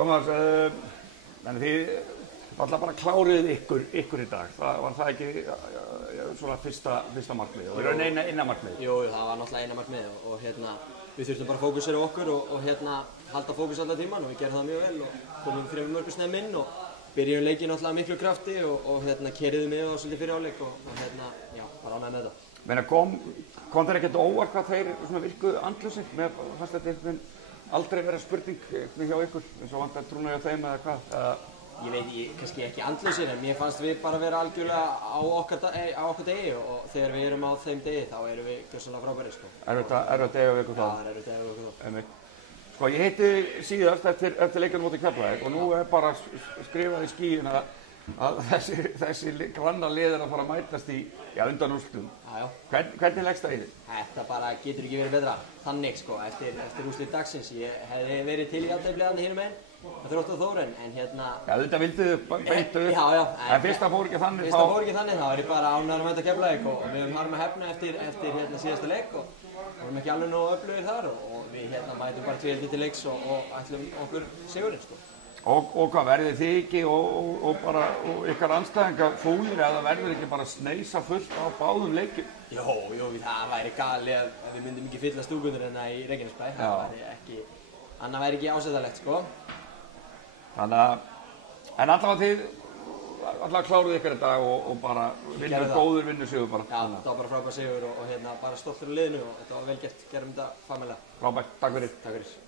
Tómas, en þið alltaf bara klárið ykkur í dag. Var það ekki svona fyrsta markmið og eina markmið? Jú, það var náttúrulega eina markmið og við þurftum bara að fókusera okkur og halda fókus allan tíman og við gerðum það mjög vel og komum 3 mörgum snemm inn og byrjum leikinn náttúrulega miklu krafti og keyrðum við á svolítið fyrir áleik og já, bara ánægð með þetta. Meina kom þér ekkert óvart hvað þeir svona virkuðu andlausir með fannst þetta aldrei vera spurning hjá ykkur eins og vantar trúna hjá þeim eða hvað? Ég veit kannski ekki andlausir en mér fannst við bara vera algjörlega á okkar degi og þegar við erum á þeim degi þá erum við gjörsamlega frábærir sko. Erfitt degi á ykkur þá? Já, það er erfitt degi á ykkur þá. Sko ég hitti síðast eftir leikinn móti Keflavík og nú bara skrifað í skýin að þessi granna lið að fara að mætast í undanúrslitum. Já. Hvernig leggst það í þig? Þetta bara getur ekki verið betra. Þannig sko, eftir úrslit dagsins. Ég hefði verið til í jafntefli þarna hinum megin. Það þrótt og Þór en Já, þetta vildu beint upp. Já. En fyrst það fór ekki þannig þá... Fyrst það fór ekki þannig, þá er ég bara ánægður að mæta Keflavík og við höfum harma hefna eftir síðasta leik og vorum ekki alveg nógu öflugir þar og við mætum bara 2 til leiks og ætlum okkur sigurinn sko. Og hvað verður þið ekki og ykkar andstæðingar fúlir eða verður ekki bara sneisa fullt á báðum leikjum? Jú, það væri gali að við myndum ekki fylla stúkundur hérna í Reykjanesbæ. Annað væri ekki ásættanlegt sko. En allavega þið kláruðu ykkur þetta og bara góður vinnusigur bara. Já, þetta var bara frábær sigur og bara stoltur á liðinu og þetta var vel gert, gerum þetta fagmannlega. Frábært, takk fyrir. Takk fyrir.